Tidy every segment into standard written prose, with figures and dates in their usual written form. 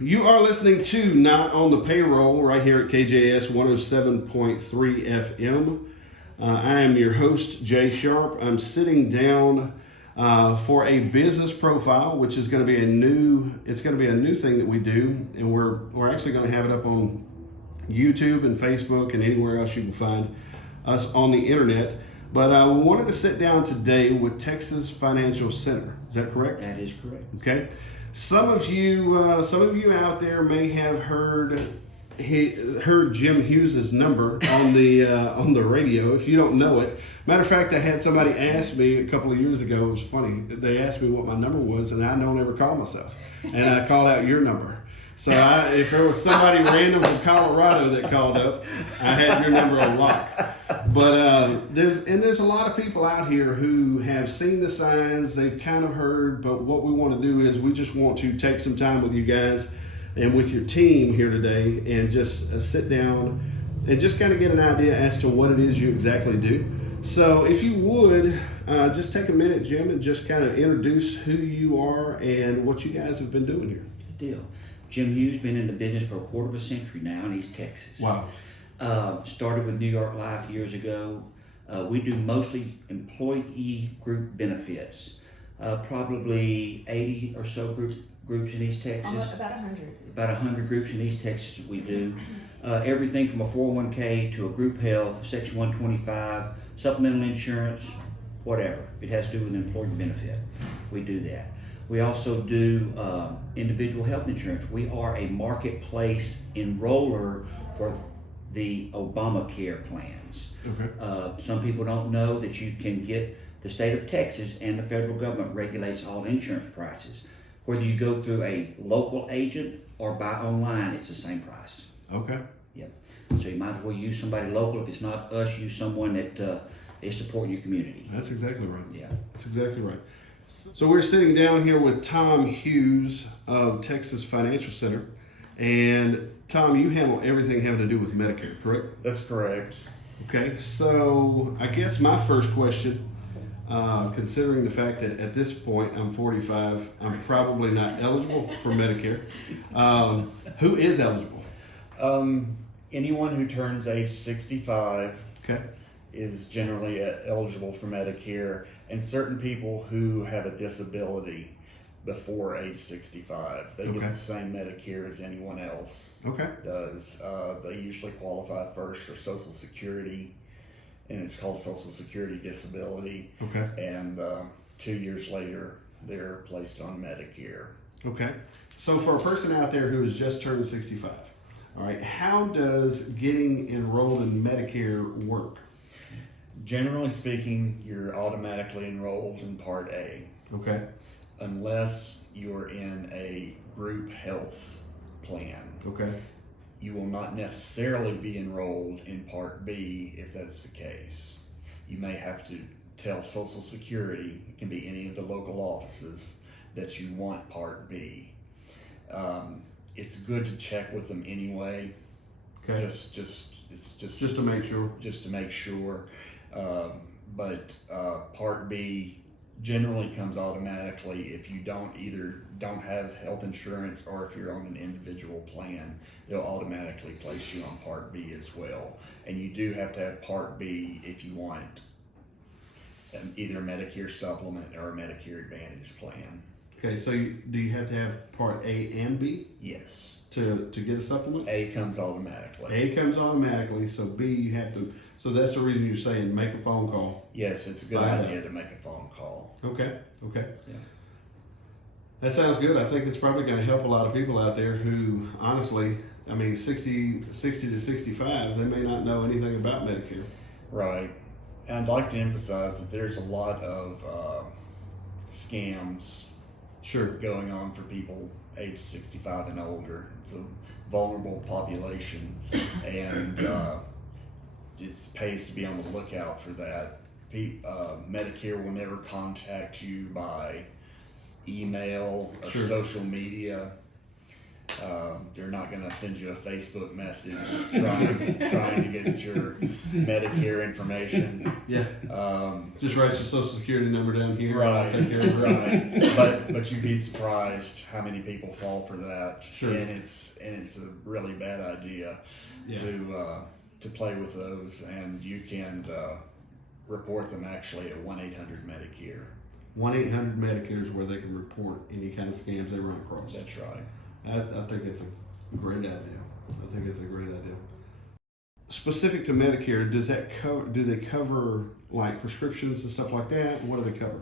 You are listening to Not on the Payroll right here at KJS 107.3 FM. I am your host, Jay Sharp. I'm sitting down for a business profile, which is going to be a new thing that we do, and we're actually going to have it up on YouTube and Facebook and anywhere else you can find us on the internet. But we wanted to sit down today with Texas Financial Center. Is that correct? That is correct. Okay. Some of you out there may have heard Jim Hughes' number on the radio. If you don't know it, matter of fact, I had somebody ask me a couple of years ago. It was funny. They asked me what my number was, and I don't ever call myself. And I called out your number. So if there was somebody random from Colorado that called up, I had your number on lock. But there's a lot of people out here who have seen the signs, they've kind of heard, but what we want to do is we just want to take some time with you guys and with your team here today and just sit down and just kind of get an idea as to what it is you exactly do. So if you would, just take a minute, Jim, and just kind of introduce who you are and what you guys have been doing here. Good deal. Jim Hughes, been in the business for a quarter of a century now in East Texas. Wow. Started with New York Life years ago. We do mostly employee group benefits. Probably 80 or so groups in East Texas. About 100. About 100 groups in East Texas we do. Everything from a 401k to a group health, Section 125, supplemental insurance, whatever. It has to do with an employee benefit. We do that. We also do individual health insurance. We are a marketplace enroller for the Obamacare plans. Okay. Some people don't know that you can get, the state of Texas and the federal government regulates all insurance prices. Whether you go through a local agent or buy online, it's the same price. Okay. Yep. So you might as well use somebody local. If it's not us, use someone that is supporting your community. That's exactly right. Yeah. That's exactly right. So we're sitting down here with Tom Hughes of Texas Financial Center. And Tom, you handle everything having to do with Medicare, correct? That's correct. Okay, so I guess my first question, considering the fact that at this point I'm 45, I'm probably not eligible for Medicare. Who is eligible? Anyone who turns age 65 Okay. is generally eligible for Medicare, and certain people who have a disability before age 65, they Okay. get the same Medicare as anyone else Okay. does. They usually qualify first for Social Security, and it's called Social Security Disability. Okay. And 2 years later, they're placed on Medicare. Okay. So for a person out there who has just turned 65, all right, how does getting enrolled in Medicare work? Generally speaking, you're automatically enrolled in Part A, Okay. unless you're in a group health plan. Okay. You will not necessarily be enrolled in Part B if that's the case. You may have to tell Social Security, it can be any of the local offices, that you want Part B. It's good to check with them anyway. Okay. Just to make sure. Just to make sure. But Part B generally comes automatically if you don't have health insurance, or if you're on an individual plan, they'll automatically place you on Part B as well. And you do have to have Part B if you want either a Medicare supplement or a Medicare Advantage plan. Okay, so do you have to have Part A and B Yes. to get a supplement? A comes automatically. A comes automatically, so B you have to. So that's the reason you're saying make a phone call. Yes, it's a good Find idea out. to make a phone call. Okay. Okay. Yeah. That sounds good. I think it's probably going to help a lot of people out there who, honestly, I mean, 60 to 65, they may not know anything about Medicare. Right. And I'd like to emphasize that there's a lot of scams Sure. going on for people age 65 and older. It's a vulnerable population, and it pays to be on the lookout for that. Medicare will never contact you by email or Sure. social media. they're not going to send you a Facebook message trying to get your Medicare information. Yeah. Just write your social security number down here. Right. I'll take care of the rest. Right. But you'd be surprised how many people fall for that. Sure. And it's a really bad idea to play with those, and you can report them actually at 1-800-Medicare. 1-800-Medicare is where they can report any kind of scams they run across. That's right. I think it's a great idea. Specific to Medicare, do they cover like prescriptions and stuff like that? What do they cover?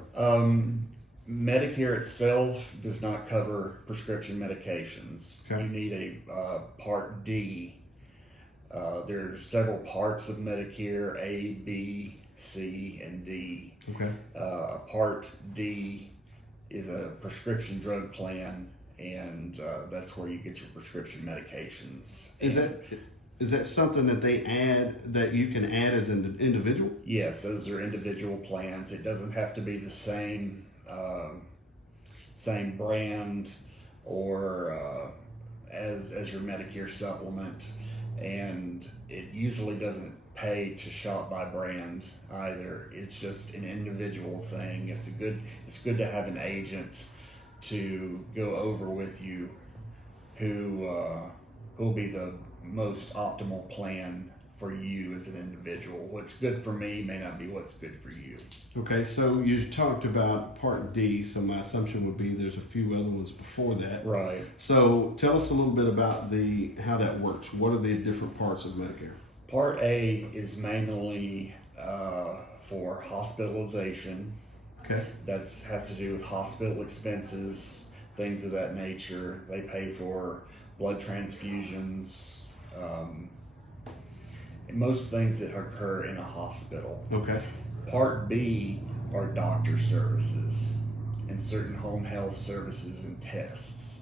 Medicare itself does not cover prescription medications. Okay. You need a Part D. There are several parts of Medicare: A, B, C, and D. Okay. Part D is a prescription drug plan, and that's where you get your prescription medications. Is that something that they add, that you can add as an individual? Yes, those are individual plans. It doesn't have to be the same brand or as your Medicare supplement, and it usually doesn't pay to shop by brand either. It's just an individual thing. It's good to have an agent to go over with you who'll be the most optimal plan for you as an individual. What's good for me may not be what's good for you. Okay, so you talked about Part D, so my assumption would be there's a few other ones before that. Right. So tell us a little bit about how that works. What are the different parts of Medicare? Part A is mainly for hospitalization. Okay. That has to do with hospital expenses, things of that nature. They pay for blood transfusions, most things that occur in a hospital. Okay. Part B are doctor services and certain home health services and tests.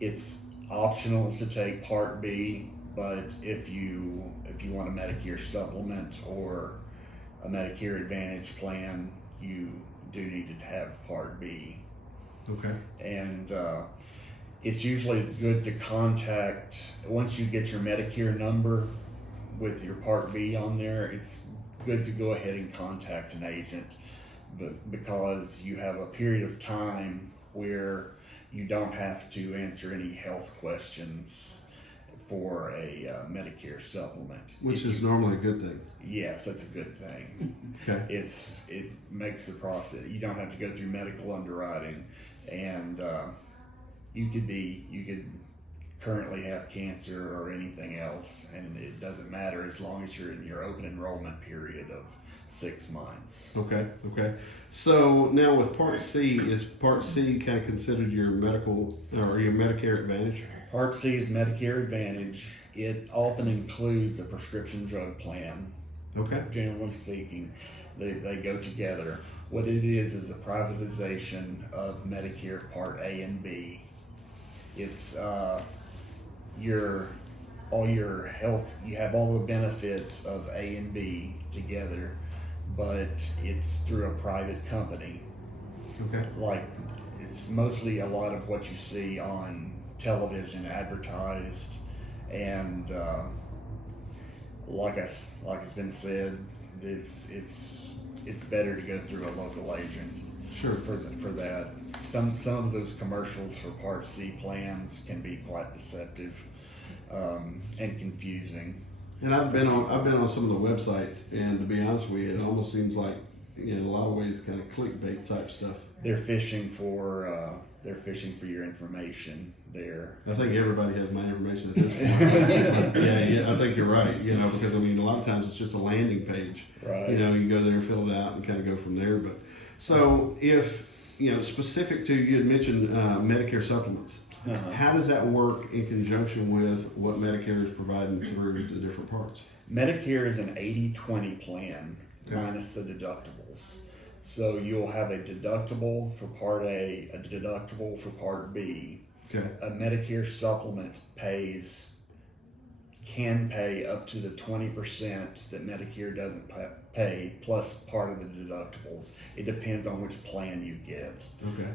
It's optional to take Part B, but if you want a Medicare supplement or a Medicare Advantage plan, you do need to have Part B. Okay. And it's usually good to contact, once you get your Medicare number with your Part B on there, it's good to go ahead and contact an agent, because you have a period of time where you don't have to answer any health questions for a Medicare supplement. Which is normally a good thing. Yes, that's a good thing. Okay. It makes the process, you don't have to go through medical underwriting, and you could currently have cancer or anything else, and it doesn't matter as long as you're in your open enrollment period of 6 months. Okay. So now with Part C, is Part C kind of considered your medical or your Medicare Advantage? Part C is Medicare Advantage. It often includes a prescription drug plan. Okay. Generally speaking, they go together. What it is a privatization of Medicare Part A and B. It's all your health, you have all the benefits of A and B together, but it's through a private company. Okay. Like, it's mostly a lot of what you see on television advertised, and like it's been said, it's better to go through a local agent. Sure. For that. Some of those commercials for Part C plans can be quite deceptive and confusing. And I've been on some of the websites, and to be honest with you, it almost seems like, in a lot of ways, kind of clickbait type stuff. They're fishing for your information there. I think everybody has my information at this point. yeah, I think you're right. Because a lot of times it's just a landing page. Right. You go there, fill it out, and kind of go from there. But so if specific to, you had mentioned Medicare supplements. Uh-huh. How does that work in conjunction with what Medicare is providing through the different parts? Medicare is an 80-20 plan, Okay. minus the deductibles. So you'll have a deductible for Part A, a deductible for Part B. Okay. A Medicare supplement can pay up to the 20% that Medicare doesn't pay, plus part of the deductibles. It depends on which plan you get. Okay.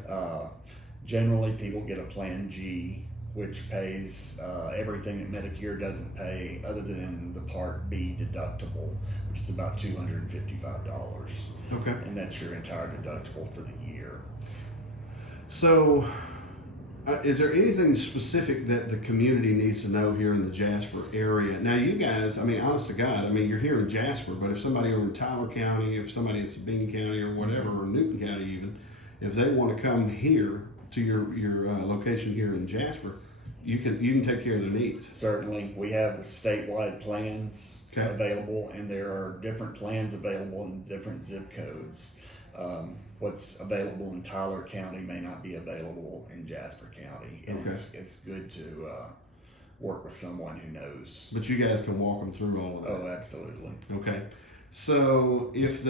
Generally, people get a Plan G, which pays everything that Medicare doesn't pay other than the Part B deductible, which is about $255. Okay. And that's your entire deductible for the year. So, is there anything specific that the community needs to know here in the Jasper area? Now, you guys, I mean, honest to God, I mean, you're here in Jasper, but if somebody over in Tyler County, if somebody in Sabine County or whatever, or Newton County even, if they want to come here to your location here in Jasper, you can take care of their needs. Certainly, we have statewide plans Okay. available, and there are different plans available in different zip codes. What's available in Tyler County may not be available in Jasper County, and Okay. it's good to work with someone who knows. But you guys can walk them through all of that. Oh, absolutely. Okay. So if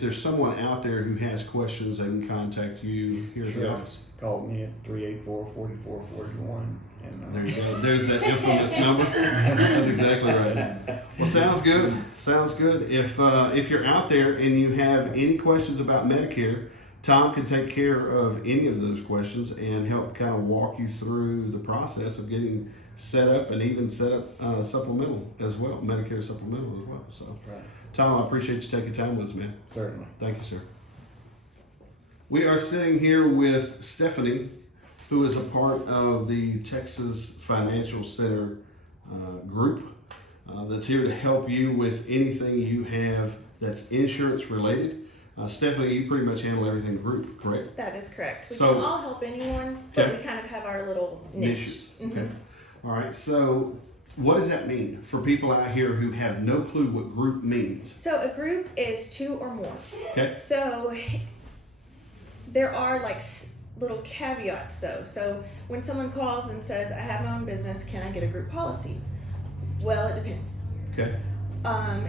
there's someone out there who has questions, they can contact you here at the Sure. office. Call me at 384-4441. And, There you go. There's that infamous number. That's exactly right. Well, sounds good. Sounds good. If you're out there and you have any questions about Medicare, Tom can take care of any of those questions and help kind of walk you through the process of getting set up and even set up supplemental as well, Medicare supplemental as well. So, That's right. Tom, I appreciate you taking time with us, man. Certainly. Thank you, sir. We are sitting here with Stephanie, who is a part of the Texas Financial Center group that's here to help you with anything you have that's insurance related. Stephanie, you pretty much handle everything group, correct? That is correct. We So- can all help anyone, but Okay. we kind of have our little niche. Niches. Mhm. Okay. All right. So, what does that mean for people out here who have no clue what group means? So a group is two or more. Okay. So there are like little caveats though. So when someone calls and says, I have my own business, can I get a group policy? Well, it depends. Okay.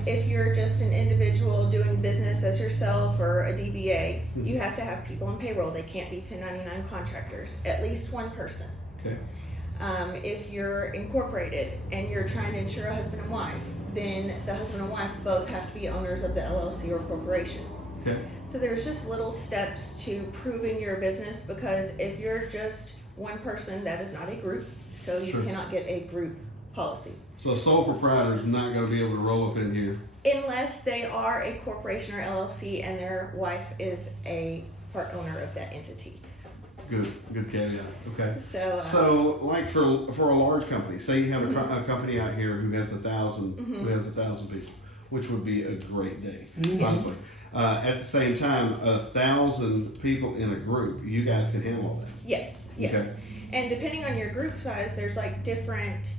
If you're just an individual doing business as yourself or a DBA, you have to have people on payroll. They can't be 1099 contractors, at least one person. Okay. If you're incorporated and you're trying to insure a husband and wife, then the husband and wife both have to be owners of the LLC or corporation. Okay. So there's just little steps to proving your business, because if you're just one person, that is not a group, so you Sure. cannot get a group policy. So a sole proprietor is not going to be able to roll up in here. Unless they are a corporation or LLC and their wife is a part owner of that entity. Good caveat. Okay. So, like for a large company, say you have a company out here who has 1,000 people, which would be a great day, honestly. At the same time, 1,000 people in a group, you guys can handle that. yes. Okay. And depending on your group size, there's like different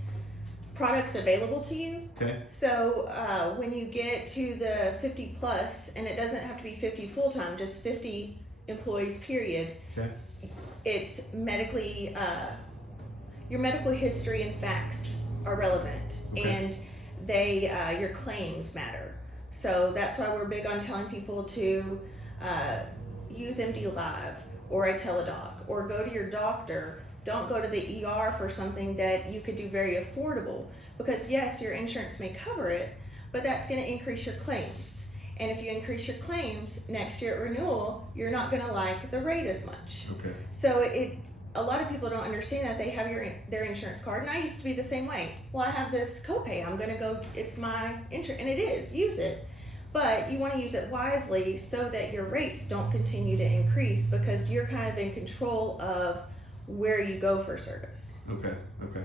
products available to you. Okay. So when you get to the 50 plus, and it doesn't have to be 50 full time, just 50 employees period. Okay. It's medically, your medical history and facts are relevant, Okay. and they your claims matter. So that's why we're big on telling people to use MD Live or a Teladoc, or go to your doctor. Don't go to the ER for something that you could do very affordable, because yes, your insurance may cover it, but that's going to increase your claims. And if you increase your claims next year at renewal, you're not going to like the rate as much. Okay. So a lot of people don't understand that they have their insurance card, and I used to be the same way. Well, I have this copay. I'm going to go. It's my insurance, and it is. Use it, but you want to use it wisely so that your rates don't continue to increase, because you're kind of in control of where you go for service. Okay. Okay.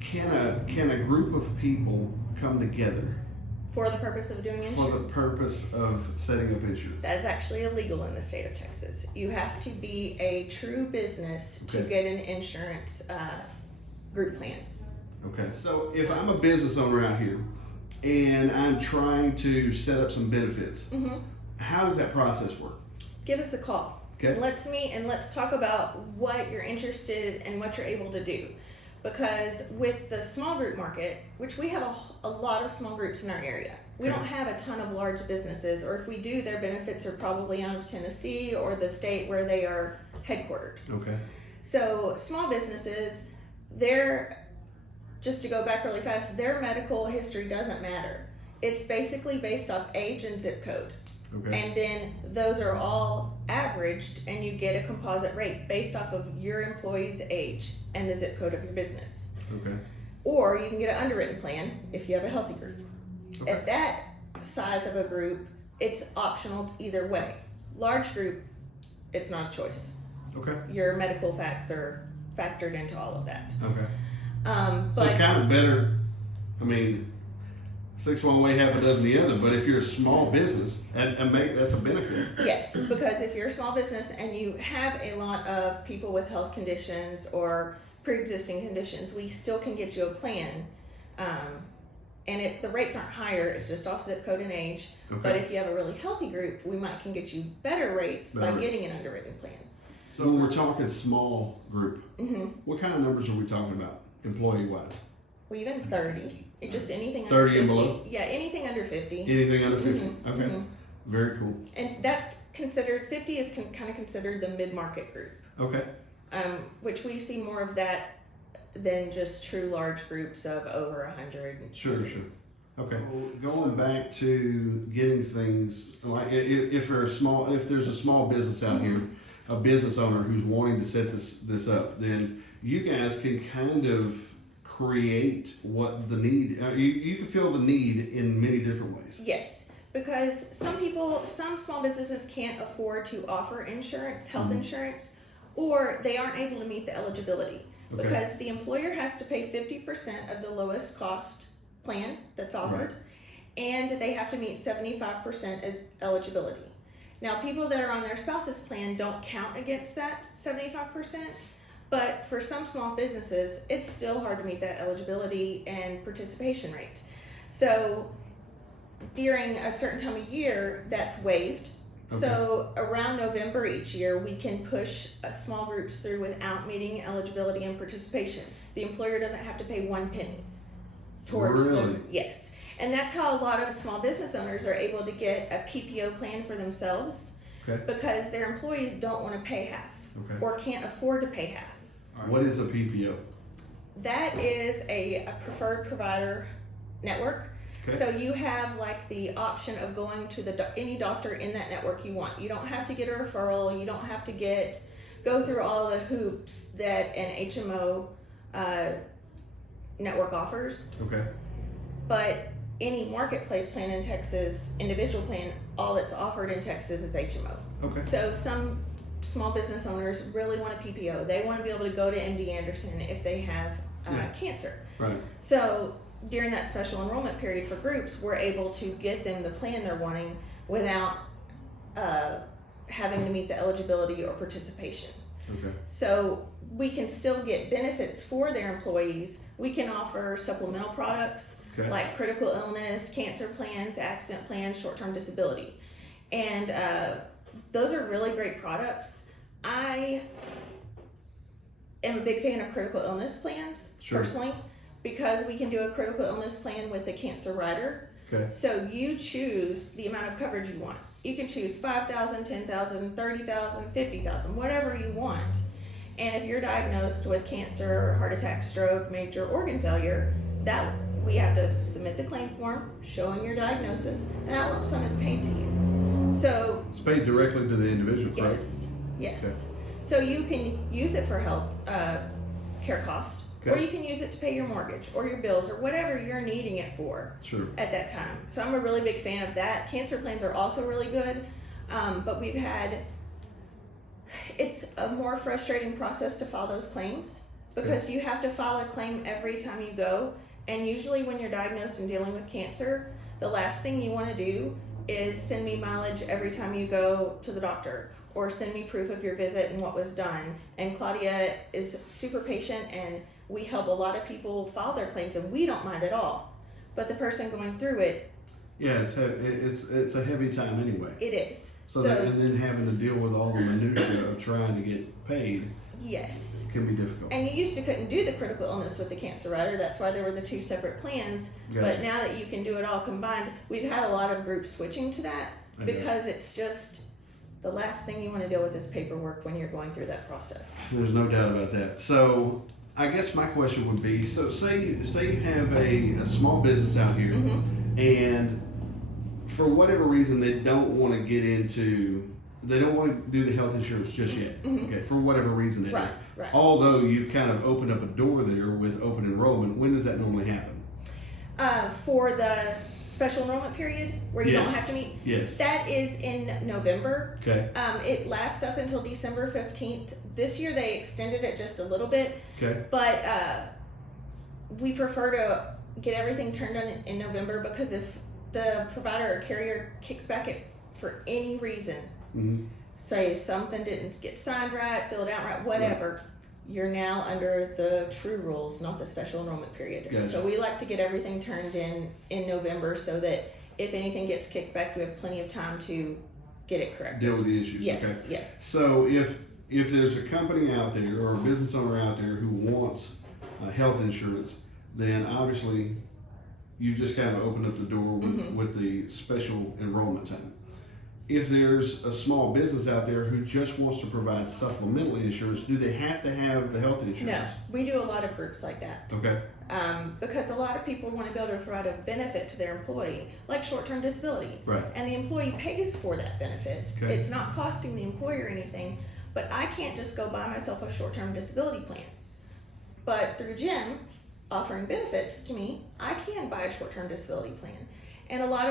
Can a group of people come together For the purpose of doing for insurance. the purpose of setting up insurance? That is actually illegal in the state of Texas. You have to be a true business to Okay. get an insurance group plan. Okay. So if I'm a business owner out here and I'm trying to set up some benefits, how does that process work? Give us a call. Okay. Let's meet and let's talk about what you're interested in and what you're able to do. Because with the small group market, which we have a lot of small groups in our area, we Okay. don't have a ton of large businesses, or if we do, their benefits are probably out of Tennessee or the state where they are headquartered. Okay. So small businesses, just to go back really fast, their medical history doesn't matter. It's basically based off age and zip code. Okay. And then those are all averaged, and you get a composite rate based off of your employee's age and the zip code of your business. Okay. Or you can get an underwritten plan if you have a healthy group. Okay. At that size of a group, it's optional either way. Large group, it's not a choice. Okay. Your medical facts are factored into all of that. Okay. So But it's kind of better. I mean, 6 one way, half a dozen the other. But if you're a small business, and that's a benefit. yes, because if you're a small business and you have a lot of people with health conditions or pre-existing conditions, we still can get you a plan. And the rates aren't higher, it's just off zip code and age. Okay. But if you have a really healthy group, we can get you better rates by getting an underwritten plan. So when we're talking small group, Mm-hmm. what kind of numbers are we talking about, employee-wise? Well, even 30. It's just anything under 30 50. and below? Yeah, anything under 50. Anything under 50? Mhm, Okay. mhm. Very cool. And that's considered, 50 is kind of considered the mid-market group, Okay. which we see more of that than just true large groups of over 100. Sure. Okay. Going back to getting things like if there's a small business out here, a business owner who's wanting to set this up, then you guys can kind of create what the need. You can fill the need in many different ways. Yes, because some small businesses can't afford to offer insurance, health insurance, or they aren't able to meet the eligibility. Okay. Because the employer has to pay 50% of the lowest cost plan that's offered, and they have to meet 75% as eligibility. Now, people that are on their spouse's plan don't count against that 75%, but for some small businesses, it's still hard to meet that eligibility and participation rate. So during a certain time of year, that's waived. Okay. So around November each year, we can push small groups through without meeting eligibility and participation. The employer doesn't have to pay 1 penny towards Really? them. Yes. And that's how a lot of small business owners are able to get a PPO plan for themselves, Okay. because their employees don't want to pay half Okay. or can't afford to pay half. What is a PPO? That is a preferred provider network. Okay. So you have like the option of going to any doctor in that network you want. You don't have to get a referral. You don't have to go through all the hoops that an HMO network offers. Okay. But any marketplace plan in Texas, individual plan, all that's offered in Texas is HMO. Okay. So some small business owners really want a PPO. They want to be able to go to MD Anderson if they have cancer. Right. So during that special enrollment period for groups, we're able to get them the plan they're wanting without having to meet the eligibility or participation. Okay. So we can still get benefits for their employees. We can offer supplemental products Okay. like critical illness, cancer plans, accident plans, short-term disability. And those are really great products. I am a big fan of critical illness plans, Sure. personally, because we can do a critical illness plan with a cancer rider. Okay. So you choose the amount of coverage you want. You can choose 5,000, 10,000, 30,000, 50,000, whatever you want. And if you're diagnosed with cancer, heart attack, stroke, major organ failure, that we have to submit the claim form showing your diagnosis, and that lump sum is paid to you. So It's paid directly to the individual, correct? yes. Okay. So you can use it for health care costs, or Okay. you can use it to pay your mortgage or your bills or whatever you're needing it for Sure. at that time. So I'm a really big fan of that. Cancer plans are also really good, but it's a more frustrating process to file those claims because you have to file a claim every time you go. And usually when you're diagnosed and dealing with cancer, the last thing you want to do is send me mileage every time you go to the doctor, or send me proof of your visit and what was done. And Claudia is super patient, and we help a lot of people file their claims, and we don't mind at all. But the person going through it, Yeah, it's a heavy time anyway. it is. So and then having to deal with all the minutia of trying to get paid yes. can be difficult. And you used to couldn't do the critical illness with the cancer rider. That's why there were the two separate plans. Gotcha. But now that you can do it all combined, we've had a lot of groups switching to that because it's just the last thing you want to deal with is paperwork when you're going through that process. There's no doubt about that. So I guess my question would be, so say you have a small business out here, Mm-hmm. and for whatever reason, they don't want to get into, they don't want to do the health insurance just yet. Okay, for whatever reason it is. Right. Although you've kind of opened up a door there with open enrollment, when does that normally happen? For the special enrollment period where you don't have to meet, Yes. that is in November. Okay. It lasts up until December 15th. This year they extended it just a little bit, Okay. but we prefer to get everything turned on in November, because if the provider or carrier kicks back it for any reason, say something didn't get signed right, filled out right, whatever, you're now under the true rules, not the special enrollment period. Gotcha. So we like to get everything turned in November, so that if anything gets kicked back, we have plenty of time to get it corrected. Deal with the issues. Yes, Okay. yes. So if there's a company out there or a business owner out there who wants health insurance, then obviously you just kind of open up the door with the special enrollment time. If there's a small business out there who just wants to provide supplemental insurance, do they have to have the health No, insurance? we do a lot of groups like that. Okay. Because a lot of people want to be able to provide a benefit to their employee, like short-term disability. Right. And the employee pays for that benefit. Okay. It's not costing the employer anything, but I can't just go buy myself a short-term disability plan. But through Jim offering benefits to me, I can buy a short-term disability plan. And a lot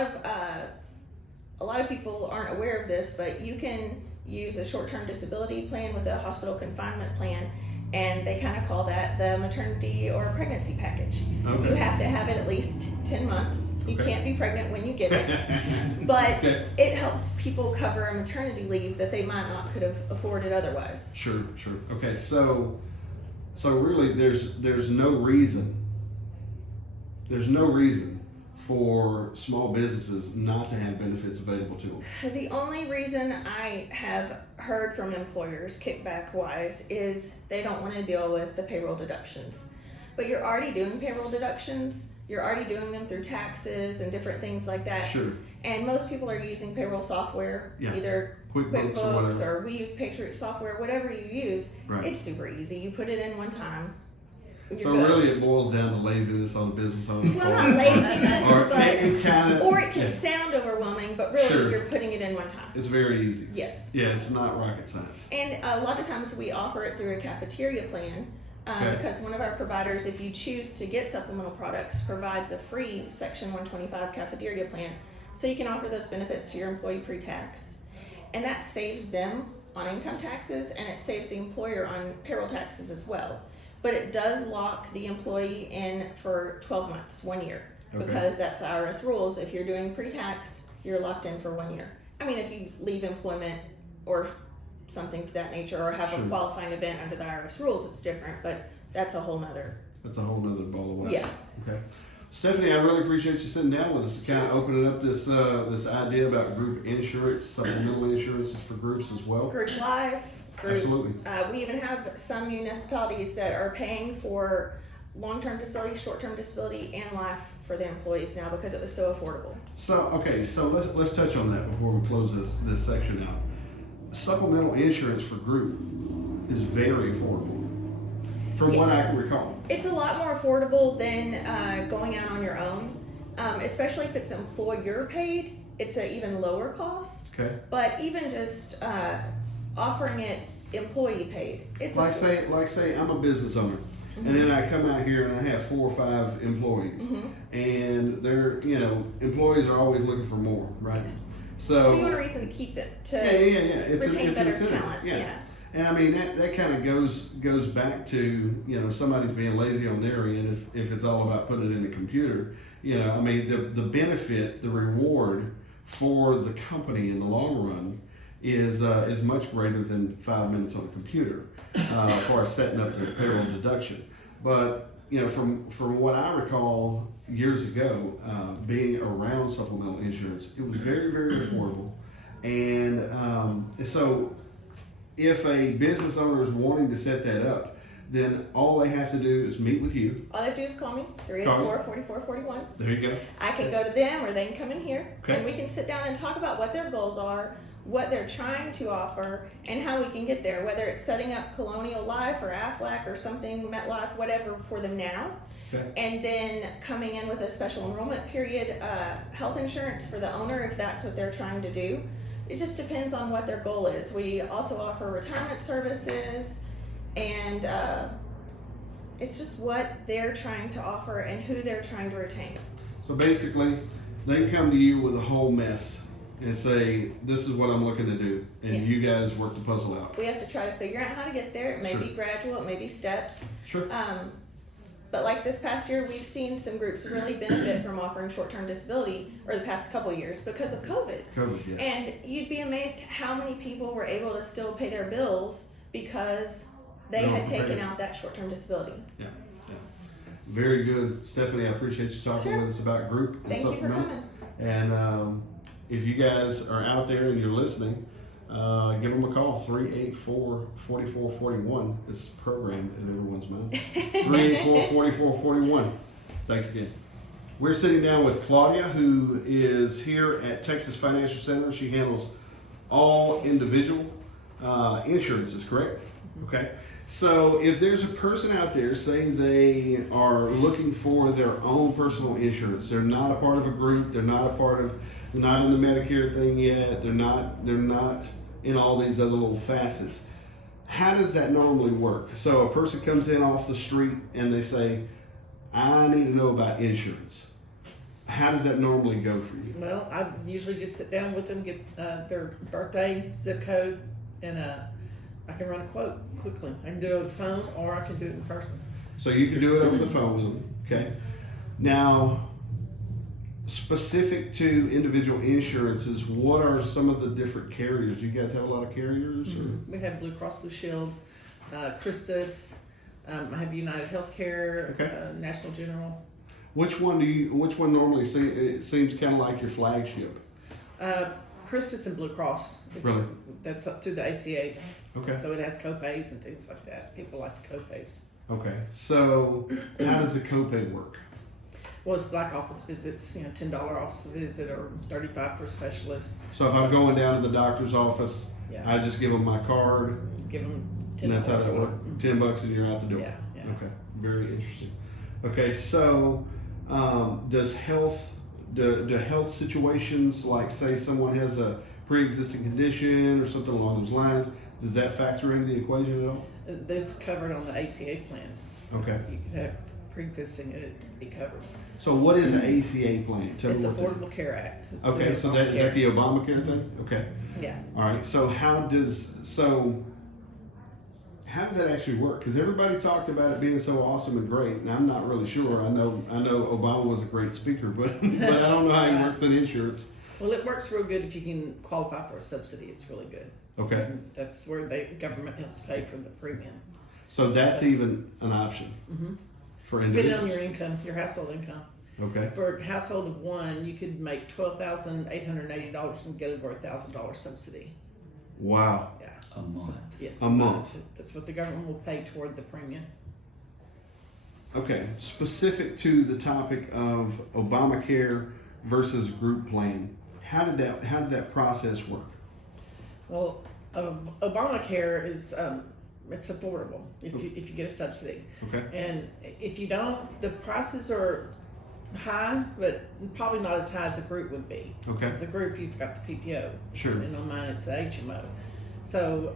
of people aren't aware of this, but you can use a short-term disability plan with a hospital confinement plan, and they kind of call that the maternity or pregnancy package. Okay. You have to have it at least 10 months. You Okay. can't be pregnant when you get it. But Okay. it helps people cover a maternity leave that they might not could have afforded otherwise. Sure. Okay, so really there's no reason for small businesses not to have benefits available to them. The only reason I have heard from employers kickback wise is they don't want to deal with the payroll deductions. But you're already doing payroll deductions, you're already doing them through taxes and different things like that. Sure. And most people are using payroll software, Yeah. either QuickBooks or whatever. or we use Patriot software, whatever you use. Right. It's super easy. You put it in one time. You're So good. really it boils down to laziness on the business owner's Well, part. not laziness, Or but it kinda, or it can yeah, sound overwhelming, but really Sure. you're putting it in one time. it's very easy. Yes. Yeah, it's not rocket science. And a lot of times we offer it through a cafeteria plan, Okay. because one of our providers, if you choose to get supplemental products, provides a free Section 125 cafeteria plan, so you can offer those benefits to your employee pre-tax. And that saves them on income taxes, and it saves the employer on payroll taxes as well. But it does lock the employee in for 12 months, 1 year, Okay. because that's the IRS rules. If you're doing pre-tax, you're locked in for 1 year. I mean, if you leave employment or something to that nature, or have Sure. a qualifying event under the IRS rules, it's different, but that's a whole nother. That's a whole nother ball of wax. Yeah. Okay. Stephanie, I really appreciate you sitting down with us, kind of opening up this idea about group insurance, supplemental insurances for groups as well. Group life, group. Absolutely. We even have some municipalities that are paying for long-term disability, short-term disability, and life for their employees now because it was so affordable. So let's touch on that before we close this section out. Supplemental insurance for group is very affordable, from what I can recall. It's a lot more affordable than going out on your own, especially if it's employer paid. It's an even lower cost. Okay. But even just offering it employee paid, it's Like say I'm a business owner, and then I come out here and I have 4 or 5 employees, and they're employees are always looking for more, right? So you want a reason to keep them to yeah. It's retain it's better incentive. talent. Yeah. And I mean that kind of goes back to somebody's being lazy on their end if it's all about putting it in the computer. I mean the benefit, the reward for the company in the long run is much greater than 5 minutes on the computer as far as setting up the payroll deduction. But from what I recall years ago, being around supplemental insurance, it was very, very affordable. And so if a business owner is wanting to set that up, then all they have to do is meet with you. All they have to do is call me, 384-4441. There you go. I can go to them or they can come in here Okay. and we can sit down and talk about what their goals are, what they're trying to offer and how we can get there, whether it's setting up Colonial Life or Aflac or something, MetLife, whatever for them now. Okay. And then coming in with a special enrollment period, health insurance for the owner if that's what they're trying to do. It just depends on what their goal is. We also offer retirement services, and it's just what they're trying to offer and who they're trying to retain. So basically, they can come to you with a whole mess and say, this is what I'm looking to do. And Yes. you guys work the puzzle out. We have to try to figure out how to get there. It may Sure. be gradual, it may be steps. Sure. But like this past year, we've seen some groups really benefit from offering short-term disability, or the past couple of years, because of COVID. COVID, yeah. And you'd be amazed how many people were able to still pay their bills because they No, had taken great. out that short-term disability. Yeah. Very good. Stephanie, I appreciate you talking Sure. with us about group and Thank you for supplemental. coming. And if you guys are out there and you're listening, give them a call. 384-4441 is programmed in everyone's mouth. 384-4441. Thanks again. We're sitting down with Claudia, who is here at Texas Financial Center. She handles all individual insurances, correct? Okay. So if there's a person out there, say they are looking for their own personal insurance, they're not a part of a group, they're not in the Medicare thing yet, they're not in all these other little facets. How does that normally work? So a person comes in off the street and they say, I need to know about insurance. How does that normally go for you? Well, I usually just sit down with them, get their birthday, zip code, and I can run a quote quickly. I can do it over the phone, or I can do it in person. So you can do it over the phone with them, okay? Now, specific to individual insurances, what are some of the different carriers? You guys have a lot of carriers? Or? We have Blue Cross Blue Shield, Christus, I have United Healthcare, Okay. National General. Which one normally it seems kind of like your flagship? Christus and Blue Cross. Really? That's up through the ACA. Okay. So it has copays and things like that. People like the copays. Okay. So how does the copay work? Well, it's like office visits, $10 office visit or $35 for a specialist. So if I'm going down to the doctor's office, Yeah. I just give them my card, Give them $10. and that's how that or- works. $10 and you're out the door. Yeah, yeah. Okay. Very interesting. Okay. So does do health situations, like say someone has a pre-existing condition or something along those lines, does that factor into the equation at all? That's covered on the ACA plans. Okay. You could have pre-existing and it'd be covered. So what is an ACA plan? Tell It's me what that- Affordable Care Act. It's Okay, the so is that the Obamacare thing? Okay. Yeah. All right. So how does that actually work? Because everybody talked about it being so awesome and great, and I'm not really sure. I know Obama was a great speaker, but but I don't know how he works in insurance. Well, it works real good if you can qualify for a subsidy. It's really good. Okay. And that's where the government helps pay for the premium. So that's even an option for Depending individuals. on your income, your household income. Okay. For a household of one, you could make $12,880 and get over $1,000 subsidy. Wow. Yeah. A month. Yes. A month. That's what the government will pay toward the premium. Okay. Specific to the topic of Obamacare versus group plan, how did that process work? Well, Obamacare is it's affordable if you get a subsidy, Okay. and if you don't, the prices are high, but probably not as high as a group would be. Okay. As a group, you've got the PPO, Sure. and on mine it's the HMO. So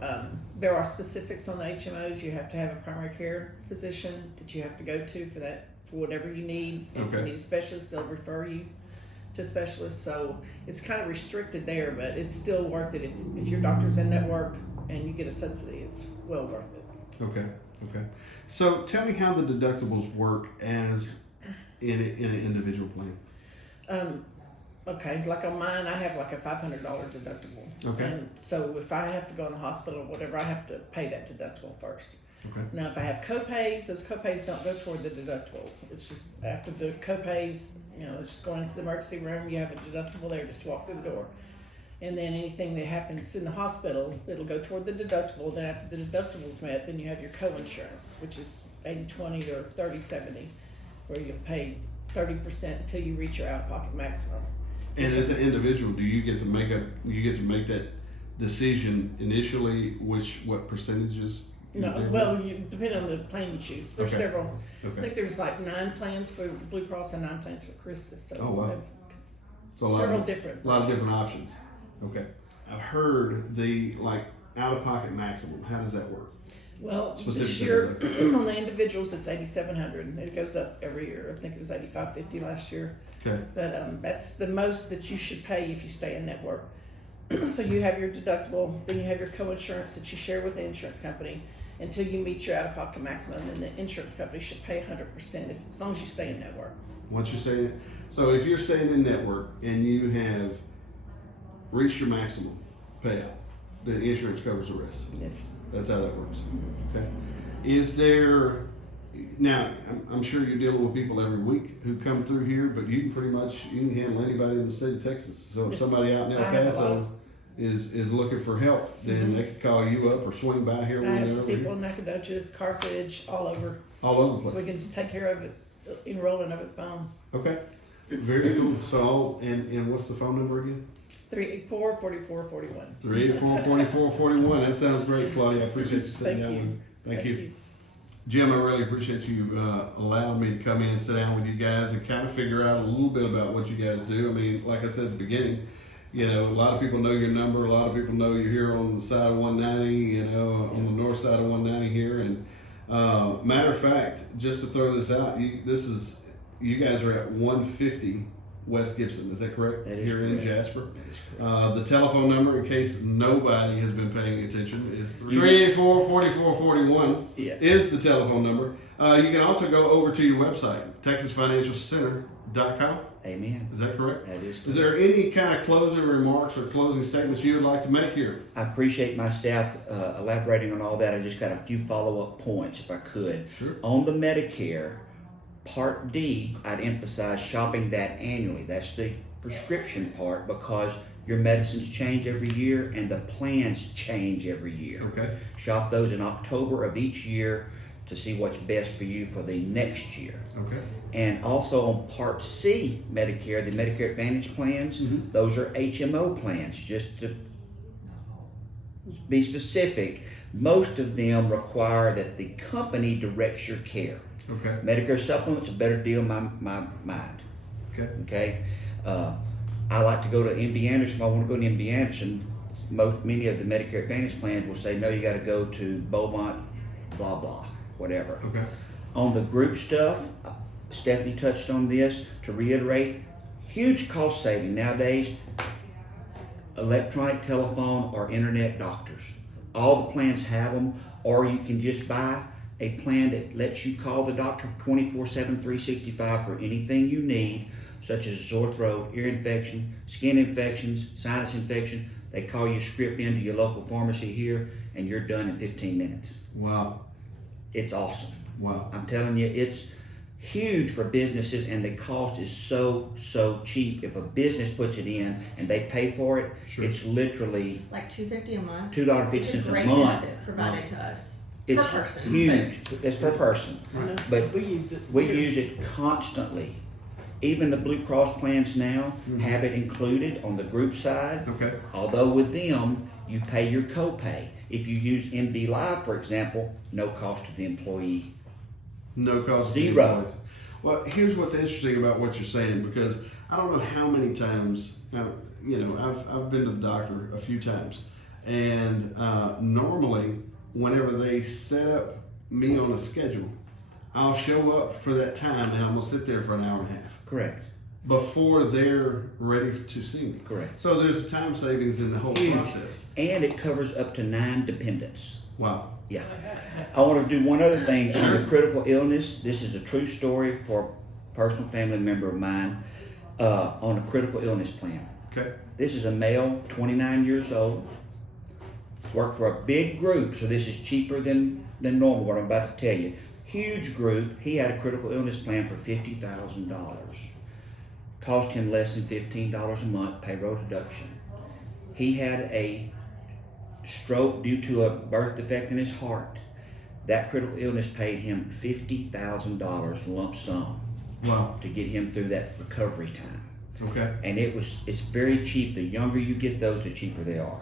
there are specifics on the HMOs. You have to have a primary care physician that you have to go to for whatever you need. If Okay. you need a specialist, they'll refer you to specialists. So it's kind of restricted there, but it's still worth it if your doctor's in network and you get a subsidy. It's well worth it. Okay. Okay. So tell me how the deductibles work as in an individual plan. Okay, like on mine, I have like a $500 deductible. Okay. And so if I have to go in the hospital or whatever, I have to pay that deductible first. Okay. Now, if I have copays, those copays don't go toward the deductible. It's just after the copays, it's just going into the emergency room. You have a deductible there, just walk through the door. And then anything that happens in the hospital, it'll go toward the deductible. Then after the deductible's met, then you have your co-insurance, which is 80/20 or 30/70, where you pay 30% until you reach your out-of-pocket maximum. And as an individual, do you get to make that decision initially what percentages? you No, did? well, depending on the plan you choose. There's Okay. several. I Okay. think there's like 9 plans for Blue Cross and 9 plans for Christus. So Oh, wow. we have So a lot several of, different. a lot of plans. different options. Okay. I've heard the out-of-pocket maximum. How does that work? Well, Specific this to year on the individuals, it's $8,700, and it goes up every year. I think it was $8,550 last year. Okay. But that's the most that you should pay if you stay in network. So you have your deductible, then you have your co-insurance that you share with the insurance company until you meet your out-of-pocket maximum, and the insurance company should pay 100% as long as you stay in network. Once you stay in, so if you're staying in network and you have reached your maximum payout, the insurance covers the rest. Yes. That's how that works. Okay. Is there now? I'm sure you're dealing with people every week who come through here, but you can handle anybody in the state of Texas. So if Yes. somebody out in El I have a lot Paso is looking for help, then they could call you up or swing by here I have whenever. people in Nacogdoches, Carthage, all over, All over the so we place. can just take care of it, enrolling over the phone. Okay. Very cool. So and what's the phone number again? 384-4441. 384-4441. That sounds great, Claudia. I appreciate you sitting Thank down you. with me. Thank you. Jim, I really appreciate you allowing me to come in and sit down with you guys and kind of figure out a little bit about what you guys do. I mean, like I said at the beginning, you know, a lot of people know your number. A lot of people know you're here on the side of 190, you know, on the north side of 190 here. And matter of fact, just to throw this out, you guys are at 150 West Gibson. Is that correct? That is here in correct. Jasper. That is correct. The telephone number, in case nobody has been paying attention, is 384-4441 Yeah. is the telephone number. You can also go over to your website, texasfinancialcenter.com. Amen. Is that correct? That is correct. Is there any kind of closing remarks or closing statements you would like to make here? I appreciate my staff elaborating on all that. I just got a few follow-up points, if I could. Sure. On the Medicare, Part D, I'd emphasize shopping that annually. That's the prescription part, because your medicines change every year and the plans change every year. Okay. Shop those in October of each year to see what's best for you for the next year. Okay. And also on Part C Medicare, the Medicare Advantage plans, those are HMO plans. Just to be specific, most of them require that the company directs your care. Okay. Medicare Supplement's a better deal in my mind. Okay. Okay? I like to go to MD Anderson. If I want to go to MD Anderson, many of the Medicare Advantage plans will say, no, you got to go to Beaumont, blah, blah, whatever. Okay. On the group stuff, Stephanie touched on this. To reiterate, huge cost saving nowadays, electronic telephone or internet doctors. All the plans have them, or you can just buy a plan that lets you call the doctor 24/7, 365 for anything you need, such as a sore throat, ear infection, skin infections, sinus infection. They call your script into your local pharmacy here, and you're done in 15 minutes. Wow. It's awesome. Wow. I'm telling you, it's huge for businesses, and the cost is so cheap. If a business puts it in and they pay for it, Sure. it's literally Like $2.50 a month. $2.50 It's a a great month. benefit provided to us It's per person. huge. It's per person. I know. But we use it. we use it constantly. Even the Blue Cross plans now have it included on the group side. Okay. Although with them, you pay your copay. If you use MD Live, for example, no cost to the employee. No cost. Zero. Well, here's what's interesting about what you're saying, because I don't know how many times, you know, I've been to the doctor a few times, and normally whenever they set up me on a schedule, I'll show up for that time and I'm gonna sit there for an hour and a half Correct. before they're ready to see me. Correct. So there's time savings in the whole Huge. process. And it covers up to 9 dependents. Wow. Yeah. I want to do one other thing. Under critical illness, this is a true story for a personal family member of mine on a critical illness plan. Okay. This is a male, 29 years old, worked for a big group, so this is cheaper than normal, what I'm about to tell you. Huge group. He had a critical illness plan for $50,000. Cost him less than $15 a month, payroll deduction. He had a stroke due to a birth defect in his heart. That critical illness paid him $50,000 lump sum Wow. to get him through that recovery time. Okay. And it's very cheap. The younger you get those, the cheaper they are.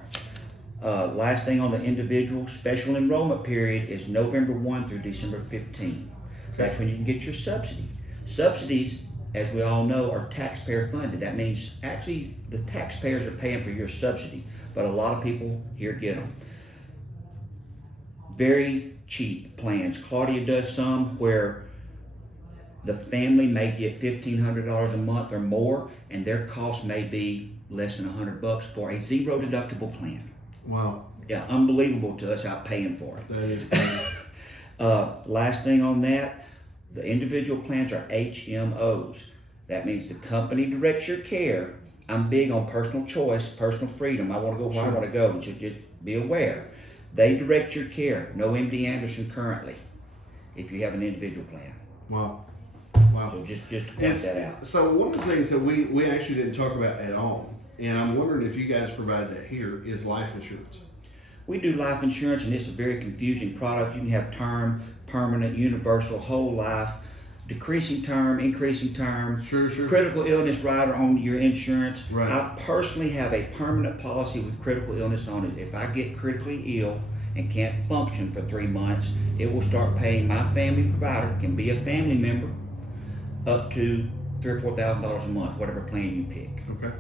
Last thing on the individual, special enrollment period is November 1 through December 15. That's when you can get your subsidy. Subsidies, as we all know, are taxpayer funded. That means actually the taxpayers are paying for your subsidy, but a lot of people here get them. Very cheap plans. Claudia does some where the family may get $1,500 a month or more, and their cost may be less than $100 for a zero deductible plan. Wow. Yeah, unbelievable to us out paying for it. That is bad. Last thing on that, the individual plans are HMOs. That means the company directs your care. I'm big on personal choice, personal freedom. I want to go where I want to go, and so just be aware. They direct your care. No MD Anderson currently, if you have an individual plan. Wow. Wow. So just to point that out. So one of the things that we actually didn't talk about at all, and I'm wondering if you guys provide that here, is life insurance. We do life insurance, and it's a very confusing product. You can have term, permanent, universal, whole life, decreasing term, increasing term, Sure. critical illness rider on your insurance. Right. I personally have a permanent policy with critical illness on it. If I get critically ill and can't function for 3 months, it will start paying my family provider, can be a family member, up to $3,000 or $4,000 a month, whatever plan you pick. Okay.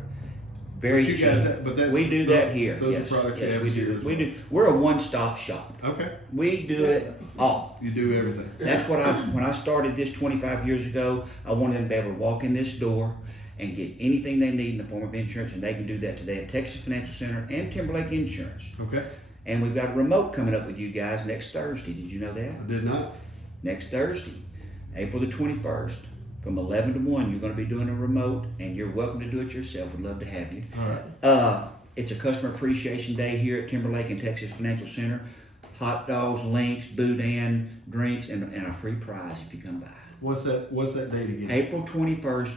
Very But you cheap. guys, but that's, We do that here. Those Yes. are products you Yes, have we here do. as We well. do. We're a one-stop shop. Okay. We do it all. You do everything. That's what when I started this 25 years ago, I wanted them to be able to walk in this door and get anything they need in the form of insurance, and they can do that today at Texas Financial Center and Timberlake Insurance. Okay. And we've got a remote coming up with you guys next Thursday. Did you know that? I did not. Next Thursday, April the 21st, from 11 to 1, you're going to be doing a remote, and you're welcome to do it yourself. We'd love to have you. All right. It's a customer appreciation day here at Timberlake and Texas Financial Center. Hot dogs, links, boudin, drinks, and a free prize if you come by. What's that date again? April 21st,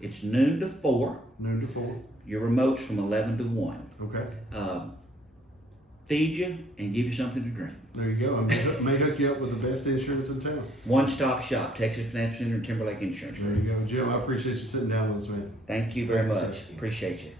it's noon to 4. Noon to 4. Your remote's from 11 to 1. Okay. Feed you and give you something to drink. There you go. I may hook you up with the best insurance in town. One-stop shop, Texas Financial Center and Timberlake Insurance. There you go. Jim, I appreciate you sitting down with us, man. Thank you very Thank you, much. sir. Appreciate you.